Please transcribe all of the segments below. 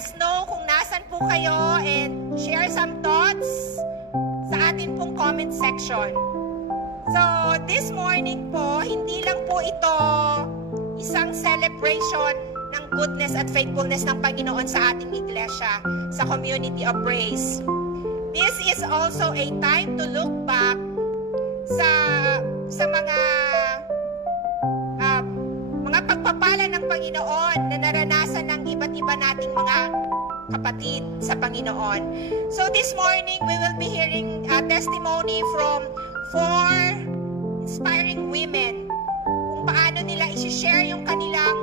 us know kung nasan po kayo and share some thoughts sa atin pong comment section. So, this morning po, hindi lang po ito isang celebration ng goodness at faithfulness ng Panginoon sa ating iglesia, sa Community of Praise. This is also a time to look back sa mga pagpapala ng Panginoon na naranasan ng iba't iba nating mga kapatid sa Panginoon. So this morning, we will be hearing a testimony from 4 inspiring women kung paano nila i-share yung kanilang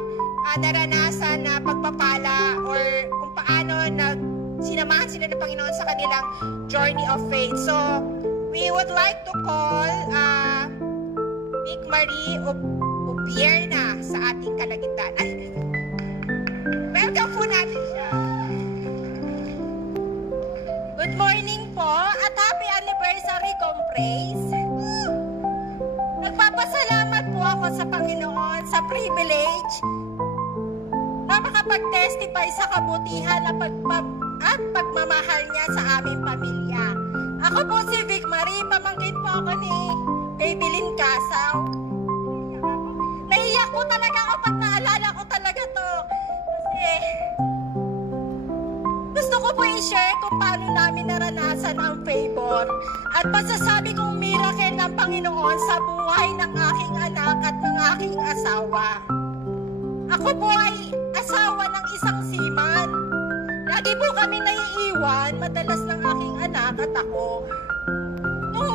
naranasan na pagpapala or kung paano sinamahan sila ng Panginoon sa kanilang journey of faith. So, we would like to call Vic Marie Ubierna sa ating kalagitnaan. Welcome po natin siya. Good morning po at happy anniversary, Compraise. Nagpapasalamat po ako sa Panginoon sa privilege na makapag-testify sa kabutihan at pagmamahal niya sa aming pamilya. Ako po si Vic Marie, pamangkin po ako ni Baby Casaw. Naiyak ko talaga ako pag naalala ko talaga to. Kasi gusto ko po i-share kung paano namin naranasan ang favor at masasabi kong miracle ng Panginoon sa buhay ng aking anak at ng aking asawa. Ako po ay asawa ng isang seaman. Lagi po kami naiiwan, madalas ng aking anak at ako. Nung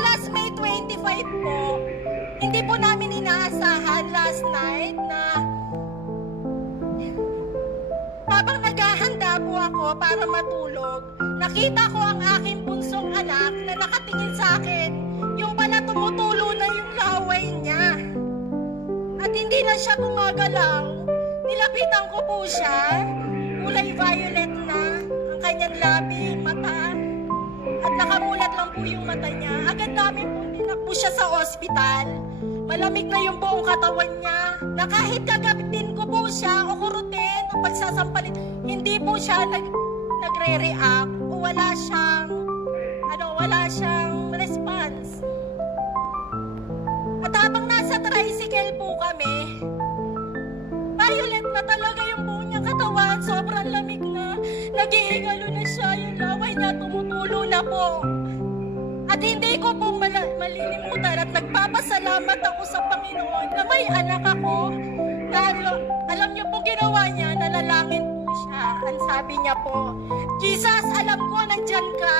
last May 25 po, hindi po namin inaasahan last night na habang naghahanda po ako para matulog, nakita ko ang aking bunsong anak na nakatingin sa akin. Yung pala tumutulo na yung laway niya. At hindi na siya gumagalaw. Nilapitan ko po siya. Kulay violet na ang kanyang labi, mata. At nakamulat lang po yung mata niya. Agad namin po tinakbo siya sa ospital. Malamig na yung buong katawan niya. Na kahit kagapitin ko po siya o kurutin o pagsasampalin, hindi po siya nagre-react o wala siyang response. At habang nasa tricycle po kami, violet na talaga yung buong niyang katawan, sobrang lamig na, nag-iingalo na siya, yung laway niya tumutulo na po. At hindi ko po malilimutan at nagpapasalamat ako sa Panginoon na may anak ako na alam niyo po ginawa niya, nalalangin po siya. Ang sabi niya po, Jesus, alam ko nandyan ka.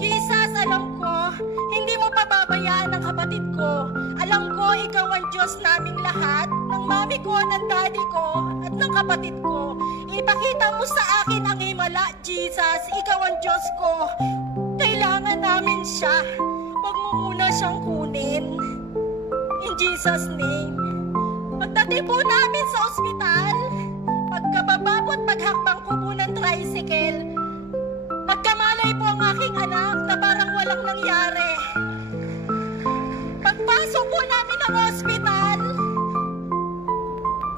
Jesus, alam ko, hindi mo pababayaan ang kapatid ko. Alam ko, ikaw ang Diyos naming lahat, ng mami ko, ng daddy ko, at ng kapatid ko. Ipakita mo sa akin ang himala, Jesus, ikaw ang Diyos ko. Kailangan namin siya. Huwag mo muna siyang kunin. In Jesus' name. Pagdating po namin sa ospital, pagkababa po at paghakbang ko po ng tricycle, nagkamalay po ang aking anak na parang walang nangyari. Pagpasok po namin ng ospital,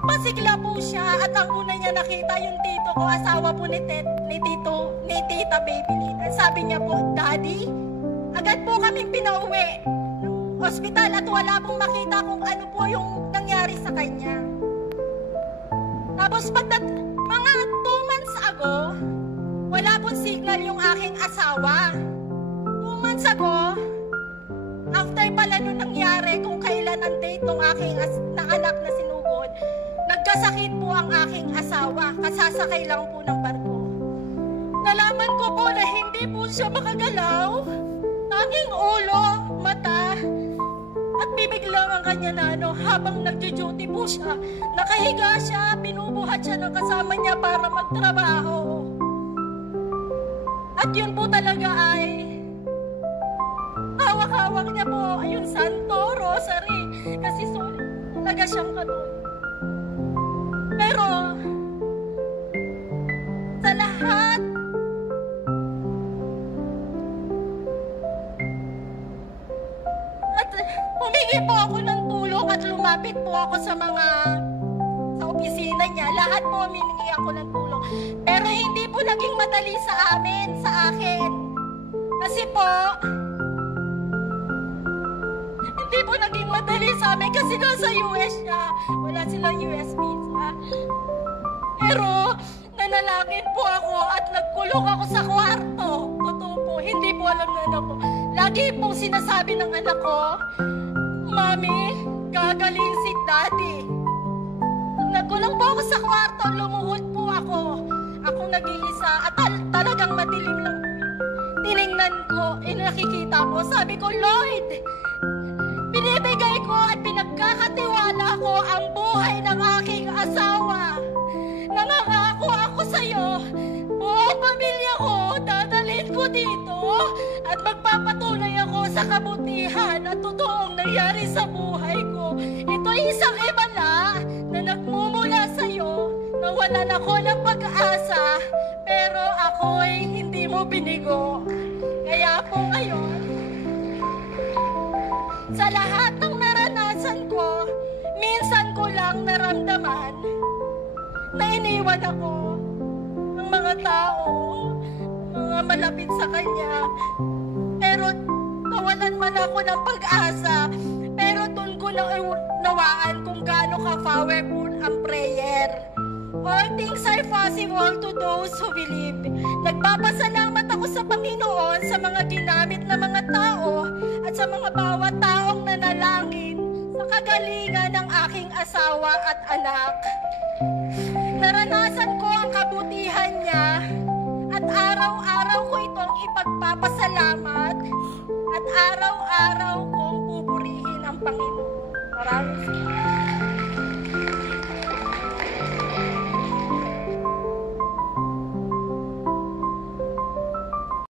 masigla po siya at ang una niya nakita yung tito ko, asawa po ni Tita Babylin. Sabi niya po, Daddy, agad po kaming pinauwi ng ospital at wala pong makita kung ano po yung nangyari sa kanya. Tapos mga 2 months ago, wala pong signal yung aking asawa. 2 months ago, after pala nung nangyari kung kailan ang date ng aking anak na sinugod, nagkasakit po ang aking asawa, kasasakay lang po ng barko. Nalaman ko po na hindi po siya makagalaw, tanging ulo, mata, at bibig lang ang kanya na habang nagjo-duty po siya. Nakahiga siya, binubuhat siya ng kasama niya para magtrabaho. At yun po talaga ay hawak-hawak niya po yung Santo Rosary kasi solid talaga siyang kanon. Pero sa lahat at humingi po ako ng tulong at lumapit po ako sa opisina niya. Lahat po humingi ako ng tulong. Pero hindi po naging madali sa akin. Kasi po, hindi po naging madali sa amin kasi nasa US siya. Wala silang US visa. Pero, nanalangin po ako at nagkulong ako sa kwarto. Totoo po, hindi po alam ng anak ko. Lagi pong sinasabi ng anak ko, Mami, gagaling si Daddy. Nagkulong po ako sa kwarto, lumuhod po ako. Akong nag-iisa at talagang madilim lang. Tiningnan ko, nakikita ko, sabi ko, Lord, binibigay ko at pinagkakatiwala ko ang buhay ng aking asawa. Nangangako ako sa iyo, buong pamilya ko, dadalhin ko dito at magpapatunay ako sa kabutihan at totoong nangyari sa buhay ko. Ito ay isang himala na nagmumula sa iyo, nawalan ako ng pag-asa, pero ako'y hindi mo binigo. Kaya po ngayon, sa lahat ng naranasan ko, minsan ko lang naramdaman na iniwan ako ng mga tao, mga malapit sa kanya. Pero nawalan man ako ng pag-asa, pero doon ko nawaan kung gaano ka-powerful ang prayer. All things are possible to those who believe. Nagpapasalamat ako sa Panginoon sa mga ginamit na mga tao at sa mga bawat taong nanalangin sa kagalingan ng aking asawa at anak. Naranasan ko ang kabutihan niya at araw-araw ko itong ipagpapasalamat at araw-araw kong pupurihin ang Panginoon. Maraming